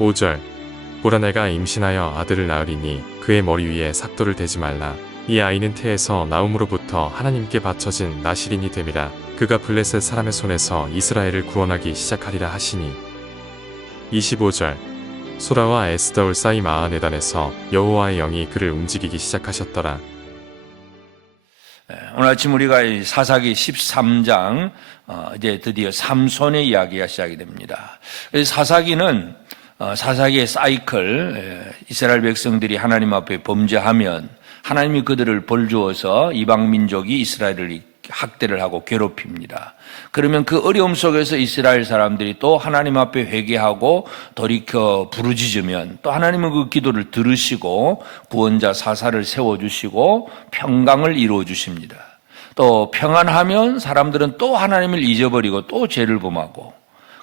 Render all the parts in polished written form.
5절 보라 내가 임신하여 아들을 낳으리니 그의 머리 위에 삭도를 대지 말라. 이 아이는 태에서 나음으로부터 하나님께 바쳐진 나실인이 됨이라. 그가 블레셋 사람의 손에서 이스라엘을 구원하기 시작하리라 하시니. 25절 소라와 에스더울 사이 마하네단에서 여호와의 영이 그를 움직이기 시작하셨더라. 오늘 아침 우리가 이 사사기 13장 이제 드디어 삼손의 이야기가 시작이 됩니다. 사사기는 사사기의 사이클, 이스라엘 백성들이 하나님 앞에 범죄하면 하나님이 그들을 벌 주어서 이방 민족이 이스라엘을 학대를 하고 괴롭힙니다. 그러면 그 어려움 속에서 이스라엘 사람들이 또 하나님 앞에 회개하고 돌이켜 부르짖으면 또 하나님은 그 기도를 들으시고 구원자 사사를 세워주시고 평강을 이루어 주십니다. 또 평안하면 사람들은 또 하나님을 잊어버리고 또 죄를 범하고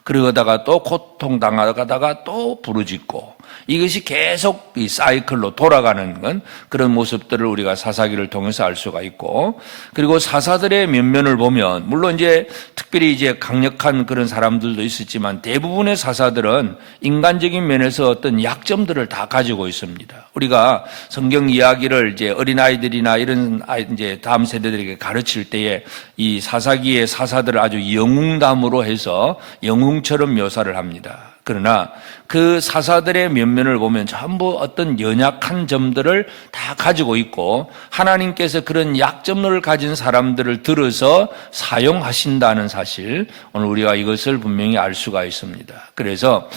그러다가 또 고통당하다가 또 부르짖고 이것이 계속 이 사이클로 돌아가는 건 그런 모습들을 우리가 사사기를 통해서 알 수가 있고, 그리고 사사들의 면면을 보면 물론 이제 특별히 이제 강력한 그런 사람들도 있었지만 대부분의 사사들은 인간적인 면에서 어떤 약점들을 다 가지고 있습니다. 우리가 성경 이야기를 이제 어린아이들이나 이런 이제 다음 세대들에게 가르칠 때에 이 사사기의 사사들을 아주 영웅담으로 해서 영웅처럼 묘사를 합니다. 그러나 그 사사들의 면면을 보면 전부 어떤 연약한 점들을 다 가지고 있고 하나님께서 그런 약점을 가진 사람들을 들어서 사용하신다는 사실, 오늘 우리가 이것을 분명히 알 수가 있습니다. 그래서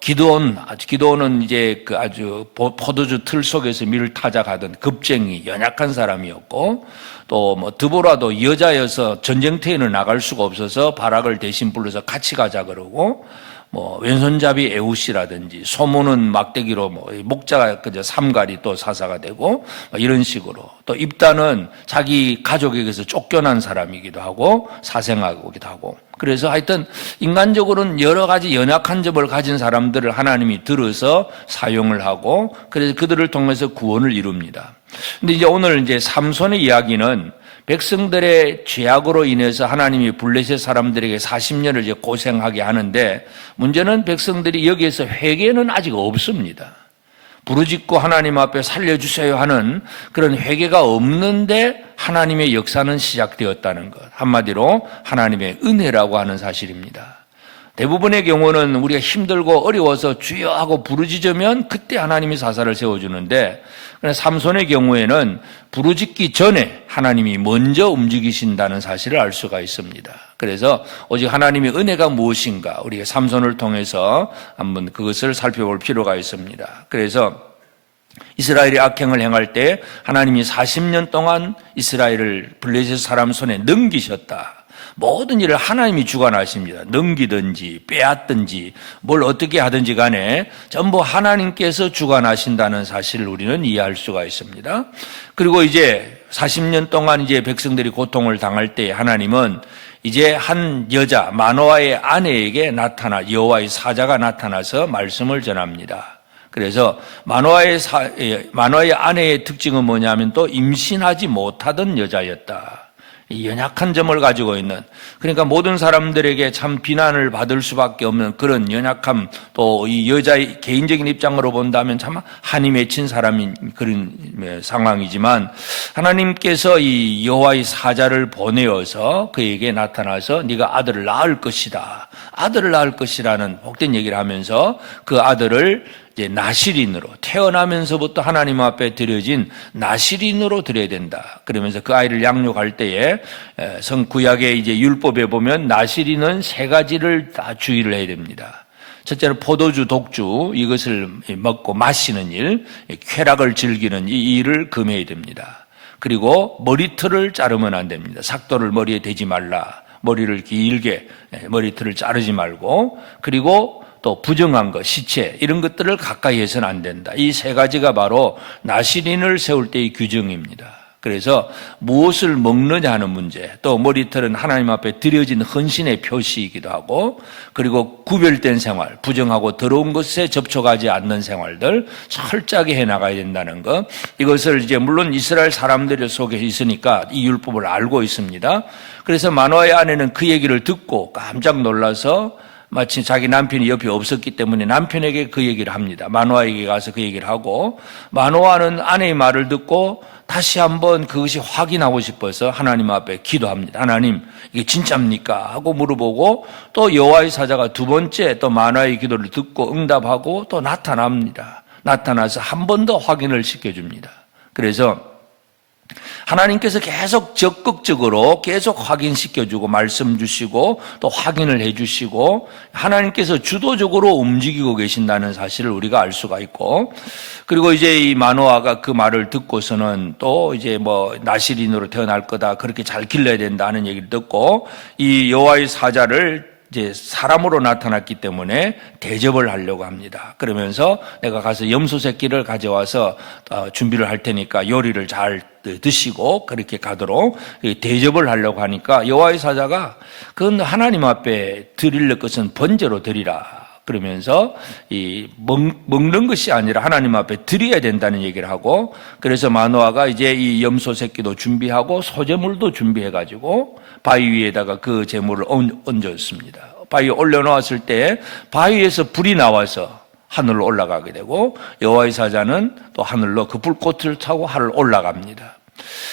기드온은 이제 그 아주 포도주 틀 속에서 밀을 타작하던 급쟁이 연약한 사람이었고, 또 드보라도 여자여서 전쟁터에는 나갈 수가 없어서 바락을 대신 불러서 같이 가자 그러고, 왼손잡이 에우시라든지 소모는 막대기로 목자가 그저 삼갈이 또 사사가 되고 이런 식으로, 또 입다는 자기 가족에게서 쫓겨난 사람이기도 하고 사생하기도 하고, 그래서 하여튼 인간적으로는 여러 가지 연약한 점을 가진 사람들을 하나님이 들어서 사용을 하고 그래서 그들을 통해서 구원을 이룹니다. 근데 이제 오늘 이제 삼손의 이야기는 백성들의 죄악으로 인해서 하나님이 블레셋 사람들에게 40년을 이제 고생하게 하는데, 문제는 백성들이 여기에서 회개는 아직 없습니다. 부르짖고 하나님 앞에 살려주세요 하는 그런 회개가 없는데 하나님의 역사는 시작되었다는 것. 한마디로 하나님의 은혜라고 하는 사실입니다. 대부분의 경우는 우리가 힘들고 어려워서 주여 하고 부르짖으면 그때 하나님이 사사를 세워주는데, 삼손의 경우에는 부르짖기 전에 하나님이 먼저 움직이신다는 사실을 알 수가 있습니다. 그래서 오직 하나님의 은혜가 무엇인가 우리가 삼손을 통해서 한번 그것을 살펴볼 필요가 있습니다. 그래서 이스라엘이 악행을 행할 때 하나님이 40년 동안 이스라엘을 블레셋 사람 손에 넘기셨다. 모든 일을 하나님이 주관하십니다. 넘기든지 빼앗든지 뭘 어떻게 하든지 간에 전부 하나님께서 주관하신다는 사실을 우리는 이해할 수가 있습니다. 그리고 이제 40년 동안 이제 백성들이 고통을 당할 때 하나님은 이제 한 여자 마노아의 아내에게 나타나 여호와의 사자가 나타나서 말씀을 전합니다. 그래서 마노아의 아내의 특징은 뭐냐면 또 임신하지 못하던 여자였다. 연약한 점을 가지고 있는, 그러니까 모든 사람들에게 참 비난을 받을 수밖에 없는 그런 연약함, 또 이 여자의 개인적인 입장으로 본다면 참 한이 맺힌 사람인 그런 상황이지만, 하나님께서 이 여호와의 사자를 보내어서 그에게 나타나서 네가 아들을 낳을 것이다, 아들을 낳을 것이라는 복된 얘기를 하면서 그 아들을 이제 나실인으로, 태어나면서부터 하나님 앞에 드려진 나실인으로 드려야 된다. 그러면서 그 아이를 양육할 때에 구약의 이제 율법에 보면 나실인은 세 가지를 다 주의를 해야 됩니다. 첫째는 포도주, 독주, 이것을 먹고 마시는 일, 쾌락을 즐기는 이 일을 금해야 됩니다. 그리고 머리털을 자르면 안 됩니다. 삭도를 머리에 대지 말라. 머리를 길게, 머리털을 자르지 말고, 그리고 또 부정한 것, 시체 이런 것들을 가까이 해서는 안 된다. 이 세 가지가 바로 나실인을 세울 때의 규정입니다. 그래서 무엇을 먹느냐 하는 문제, 또 머리털은 하나님 앞에 드려진 헌신의 표시이기도 하고, 그리고 구별된 생활, 부정하고 더러운 것에 접촉하지 않는 생활들 철저하게 해나가야 된다는 것, 이것을 이제 물론 이스라엘 사람들 속에 있으니까 이 율법을 알고 있습니다. 그래서 마노아의 아내는 그 얘기를 듣고 깜짝 놀라서 마치 자기 남편이 옆에 없었기 때문에 남편에게 그 얘기를 합니다. 마노아에게 가서 그 얘기를 하고, 마노아는 아내의 말을 듣고 다시 한번 그것이 확인하고 싶어서 하나님 앞에 기도합니다. 하나님, 이게 진짜입니까? 하고 물어보고, 또 여호와의 사자가 두 번째 또 마노아의 기도를 듣고 응답하고 또 나타납니다. 나타나서 한 번 더 확인을 시켜줍니다. 그래서 하나님께서 계속 적극적으로 계속 확인시켜주고 말씀 주시고 또 확인을 해주시고 하나님께서 주도적으로 움직이고 계신다는 사실을 우리가 알 수가 있고, 그리고 이제 이 마노아가 그 말을 듣고서는 또 이제 뭐 나실인으로 태어날 거다, 그렇게 잘 길러야 된다 하는 얘기를 듣고 이 여호와의 사자를 이제 사람으로 나타났기 때문에 대접을 하려고 합니다. 그러면서 내가 가서 염소 새끼를 가져와서 준비를 할 테니까 요리를 잘 드시고 그렇게 가도록 대접을 하려고 하니까 여호와의 사자가 그건 하나님 앞에 드릴 것은 번제로 드리라. 그러면서 이 먹는 것이 아니라 하나님 앞에 드려야 된다는 얘기를 하고, 그래서 마노아가 이제 이 염소 새끼도 준비하고 소재물도 준비해 가지고 바위 위에다가 그 재물을 얹었습니다. 바위에 올려놓았을 때 바위에서 불이 나와서 하늘로 올라가게 되고 여호와의 사자는 또 하늘로 그 불꽃을 타고 하늘로 올라갑니다.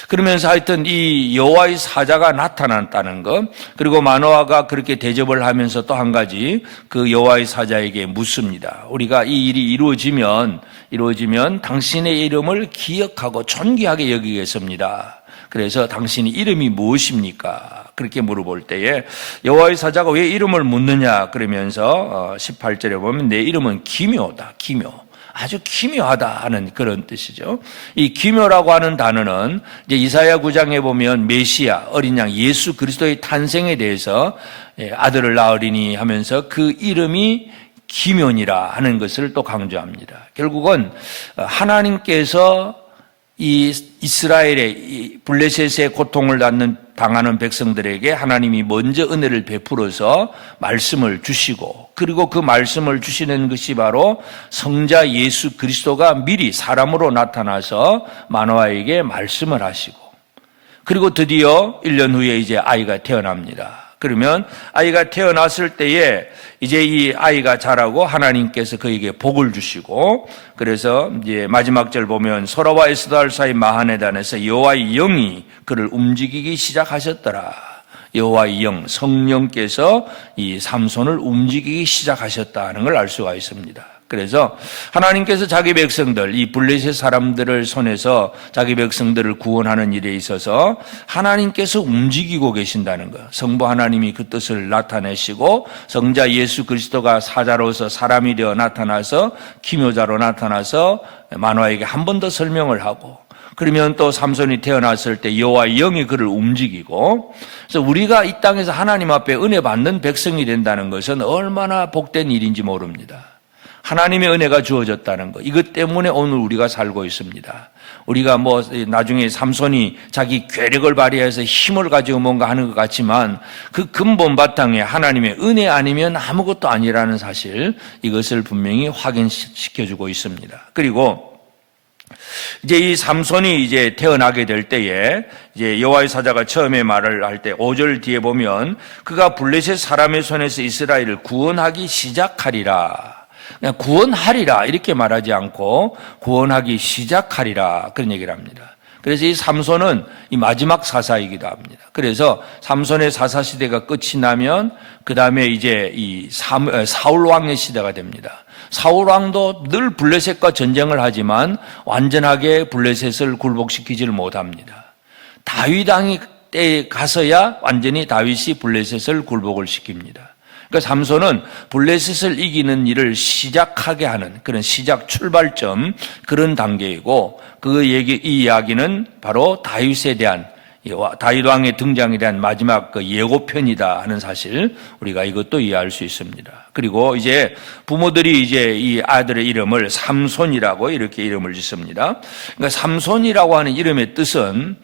그러면서 하여튼 이 여호와의 사자가 나타났다는 것, 그리고 마노아가 그렇게 대접을 하면서 또 한 가지 그 여호와의 사자에게 묻습니다. 우리가 이 일이 이루어지면 당신의 이름을 기억하고 존귀하게 여기겠습니다. 그래서 당신의 이름이 무엇입니까? 그렇게 물어볼 때에 여호와의 사자가 왜 이름을 묻느냐 그러면서 18절에 보면 내 이름은 기묘다. 기묘. 아주 기묘하다 하는 그런 뜻이죠. 이 기묘라고 하는 단어는 이제 이사야 9장에 보면 메시아, 어린 양 예수 그리스도의 탄생에 대해서 아들을 낳으리니 하면서 그 이름이 기묘니라 하는 것을 또 강조합니다. 결국은 하나님께서 이 이스라엘의 이 블레셋의 고통을 당하는 백성들에게 하나님이 먼저 은혜를 베풀어서 말씀을 주시고, 그리고 그 말씀을 주시는 것이 바로 성자 예수 그리스도가 미리 사람으로 나타나서 마노아에게 말씀을 하시고, 그리고 드디어 1년 후에 이제 아이가 태어납니다. 그러면 아이가 태어났을 때에 이제 이 아이가 자라고 하나님께서 그에게 복을 주시고, 그래서 이제 마지막 절 보면 소라와 에스달 사이 마하네단에서 여호와의 영이 그를 움직이기 시작하셨더라. 여호와의 영, 성령께서 이 삼손을 움직이기 시작하셨다는 걸 알 수가 있습니다. 그래서 하나님께서 자기 백성들, 이 블레셋 사람들을 손에서 자기 백성들을 구원하는 일에 있어서 하나님께서 움직이고 계신다는 것, 성부 하나님이 그 뜻을 나타내시고 성자 예수 그리스도가 사자로서 사람이 되어 나타나서 기묘자로 나타나서 마노아에게 한 번 더 설명을 하고, 그러면 또 삼손이 태어났을 때 여호와의 영이 그를 움직이고, 그래서 우리가 이 땅에서 하나님 앞에 은혜 받는 백성이 된다는 것은 얼마나 복된 일인지 모릅니다. 하나님의 은혜가 주어졌다는 것, 이것 때문에 오늘 우리가 살고 있습니다. 우리가 뭐 나중에 삼손이 자기 괴력을 발휘해서 힘을 가지고 뭔가 하는 것 같지만 그 근본 바탕에 하나님의 은혜 아니면 아무것도 아니라는 사실, 이것을 분명히 확인시켜주고 있습니다. 그리고 이제 이 삼손이 이제 태어나게 될 때에 이제 여호와의 사자가 처음에 말을 할 때 5절 뒤에 보면 그가 블레셋 사람의 손에서 이스라엘을 구원하기 시작하리라. 그냥 구원하리라 이렇게 말하지 않고 구원하기 시작하리라 그런 얘기를 합니다. 그래서 이 삼손은 이 마지막 사사이기도 합니다. 그래서 삼손의 사사 시대가 끝이 나면 그 다음에 이제 이 사울 왕의 시대가 됩니다. 사울 왕도 늘 블레셋과 전쟁을 하지만 완전하게 블레셋을 굴복시키지를 못합니다. 다윗 왕이 때에 가서야 완전히 다윗이 블레셋을 굴복을 시킵니다. 그러니까 삼손은 블레셋을 이기는 일을 시작하게 하는 그런 시작 출발점, 그런 단계이고, 이 이야기는 바로 다윗에 대한, 다윗 왕의 등장에 대한 마지막 그 예고편이다 하는 사실, 우리가 이것도 이해할 수 있습니다. 그리고 이제 부모들이 이제 이 아들의 이름을 삼손이라고 이렇게 이름을 짓습니다. 그러니까 삼손이라고 하는 이름의 뜻은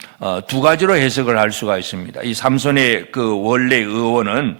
두 가지로 해석을 할 수가 있습니다. 이 삼손의 그 원래 의원은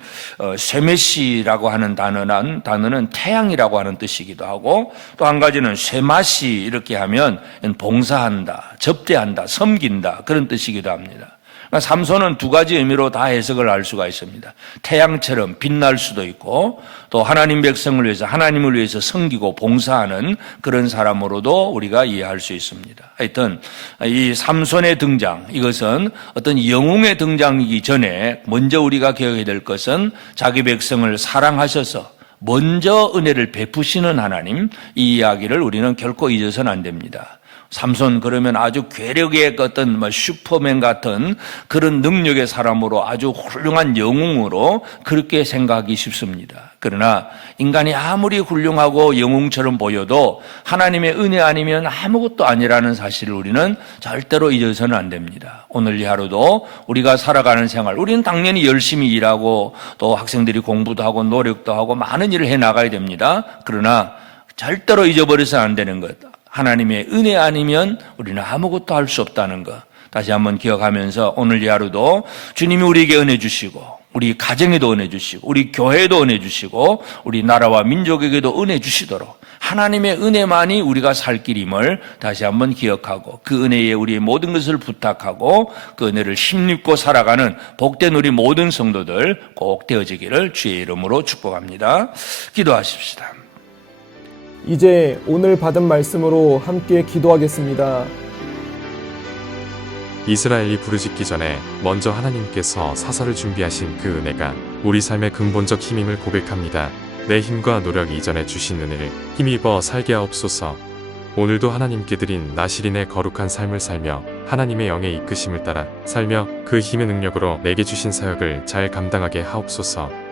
쇠메시라고 하는 단어는 태양이라고 하는 뜻이기도 하고, 또 한 가지는 쇠마시 이렇게 하면 봉사한다, 접대한다, 섬긴다 그런 뜻이기도 합니다. 그러니까 삼손은 두 가지 의미로 다 해석을 할 수가 있습니다. 태양처럼 빛날 수도 있고 또 하나님 백성을 위해서 하나님을 위해서 섬기고 봉사하는 그런 사람으로도 우리가 이해할 수 있습니다. 하여튼 이 삼손의 등장, 이것은 어떤 영웅의 등장이기 전에 먼저 우리가 기억해야 될 것은 자기 백성을 사랑하셔서 먼저 은혜를 베푸시는 하나님, 이 이야기를 우리는 결코 잊어서는 안 됩니다. 삼손 그러면 아주 괴력의 어떤 슈퍼맨 같은 그런 능력의 사람으로 아주 훌륭한 영웅으로 그렇게 생각하기 쉽습니다. 그러나 인간이 아무리 훌륭하고 영웅처럼 보여도 하나님의 은혜 아니면 아무것도 아니라는 사실을 우리는 절대로 잊어서는 안 됩니다. 오늘 이 하루도 우리가 살아가는 생활, 우리는 당연히 열심히 일하고 또 학생들이 공부도 하고 노력도 하고 많은 일을 해 나가야 됩니다. 그러나 절대로 잊어버려서는 안 되는 것, 하나님의 은혜 아니면 우리는 아무것도 할 수 없다는 것 다시 한번 기억하면서 오늘 이 하루도 주님이 우리에게 은혜 주시고 우리 가정에도 은혜 주시고 우리 교회에도 은혜 주시고 우리 나라와 민족에게도 은혜 주시도록 하나님의 은혜만이 우리가 살 길임을 다시 한번 기억하고 그 은혜에 우리의 모든 것을 부탁하고 그 은혜를 힘입고 살아가는 복된 우리 모든 성도들 꼭 되어지기를 주의 이름으로 축복합니다. 기도하십시다. 이제 오늘 받은 말씀으로 함께 기도하겠습니다. 이스라엘이 부르짖기 전에 먼저 하나님께서 사사를 준비하신 그 은혜가 우리 삶의 근본적 힘임을 고백합니다. 내 힘과 노력 이전에 주신 은혜를 힘입어 살게 하옵소서. 오늘도 하나님께 드린 나시린의 거룩한 삶을 살며 하나님의 영의 이끄심을 따라 살며 그 힘의 능력으로 내게 주신 사역을 잘 감당하게 하옵소서.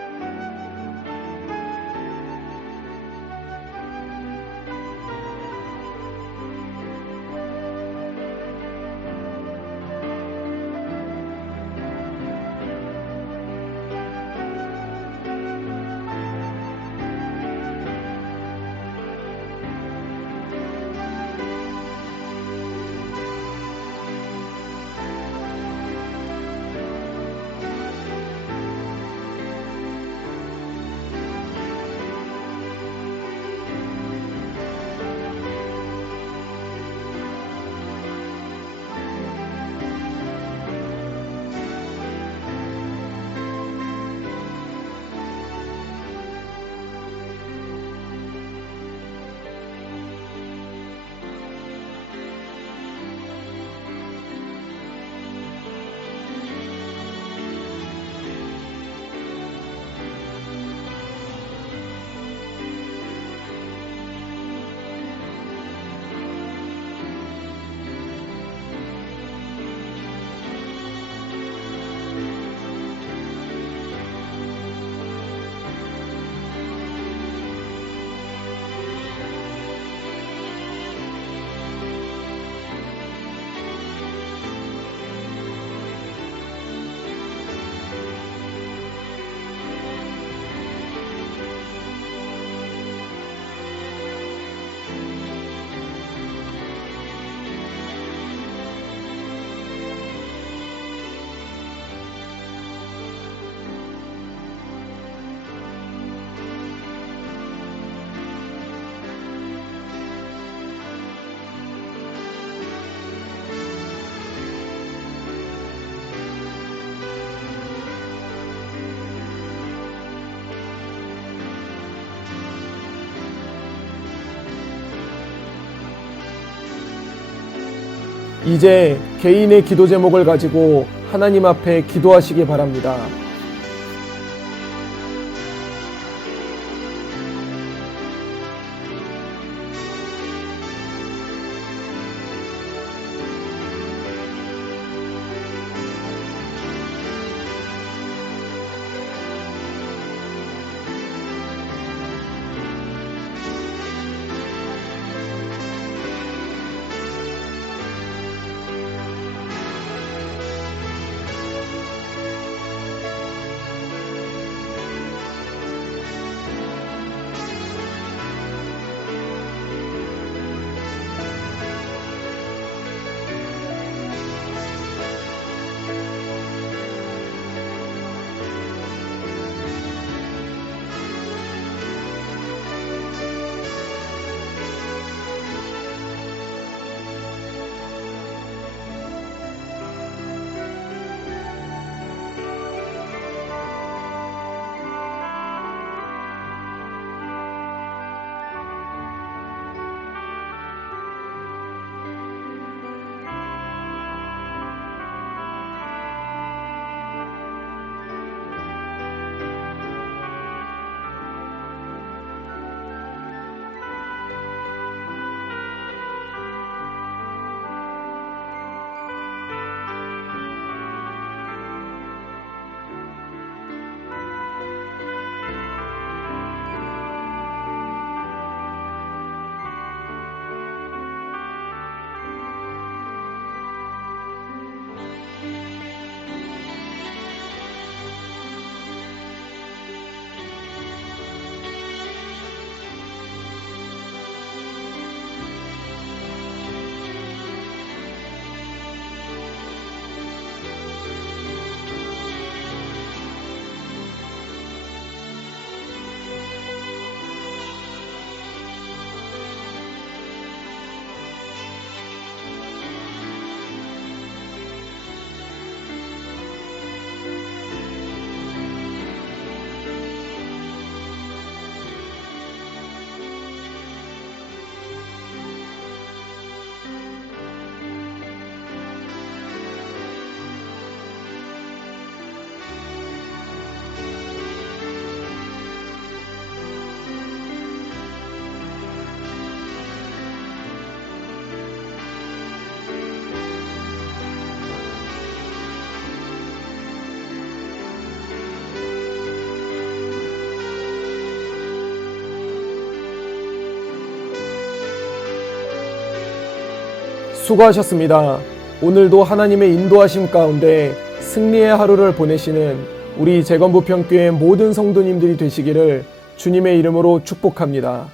이제 개인의 기도 제목을 가지고 하나님 앞에 기도하시기 바랍니다. 수고하셨습니다. 오늘도 하나님의 인도하심 가운데 승리의 하루를 보내시는 우리 재건부평교회 모든 성도님들이 되시기를 주님의 이름으로 축복합니다.